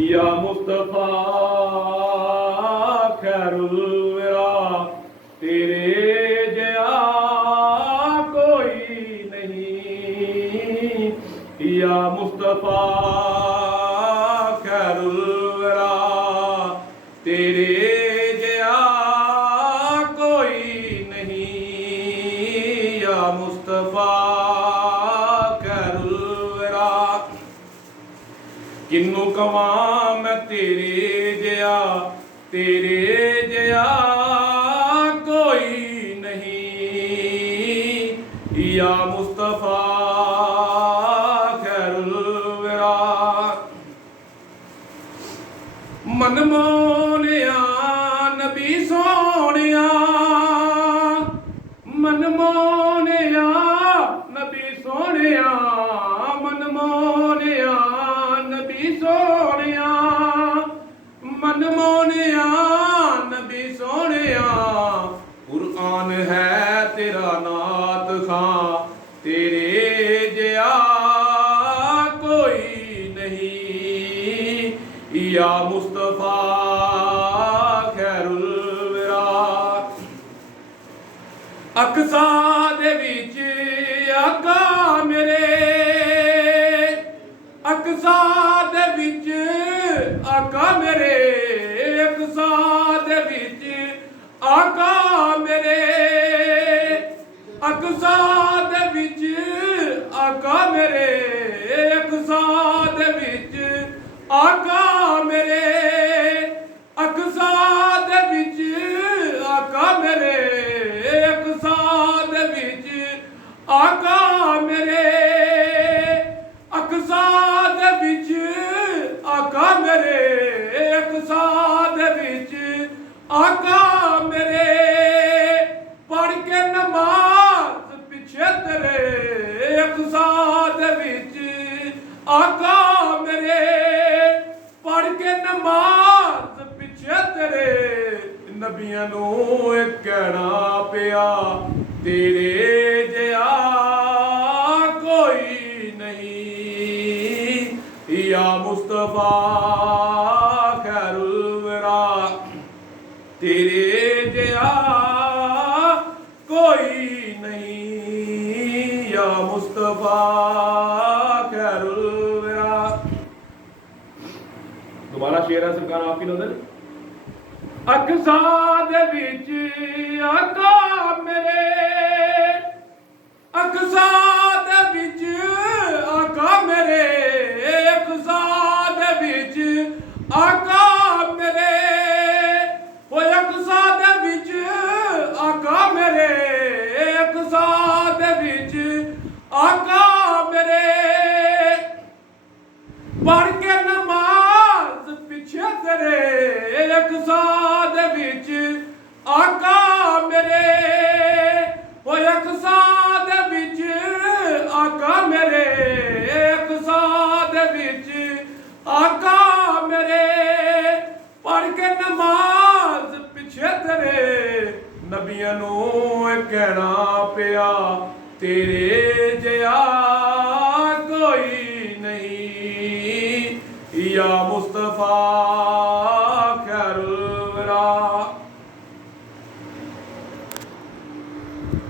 या मुस्तफ़ा खैरुल वरा, तेरे जया कोई नहीं। या मुस्तफ़ा खैरुल वरा, तेरे जया कोई नहीं। या मुस्तफ़ा खैरुल वरा, किन्नू कवां मैं तेरे जया, तेरे जया कोई नहीं। या मुस्तफ़ा खैरुल वरा, मन मोहनिया नबी सोनिया, मन मोहनिया नबी सोनिया, मन मोहनिया नबी सोनिया, मन मोहनिया नबी सोनिया। कुरआन है तेरा नात खां, तेरे जया कोई नहीं। या मुस्तफ़ा खैरुल वरा, अक्सा दे विच आका मेरे, अक्सा दे विच आका मेरे, अक्सा दे विच आका मेरे, अक्सा दे विच आका मेरे, अक्सा दे विच आका मेरे, अक्सा दे विच आका मेरे, अक्सा दे विच आका मेरे, अक्सा दे विच आका मेरे, अक्सा दे विच आका मेरे। पढ़ के नमाज पिछे तेरे, अक्सा दे विच आका मेरे, पढ़ के नमाज पिछे तेरे। नबियां नूं इह कहना पिया, तेरे जया कोई नहीं। या मुस्तफ़ा खैरुल वरा, तेरे जया कोई नहीं। या मुस्तफ़ा खैरुल वरा। दोबारा शेर है सरकार आपकी नजर। अक्सा दे विच आका मेरे, अक्सा दे विच आका मेरे, अक्सा दे विच आका मेरे, ओ अक्सा दे विच आका मेरे, अक्सा दे विच आका मेरे। पढ़ के नमाज पिछे तेरे, अक्सा दे विच आका मेरे, ओ अक्सा दे विच आका मेरे, अक्सा दे विच आका मेरे। पढ़ के नमाज पिछे तेरे। नबियां नूं इह कहना पिया, तेरे जया कोई नहीं। या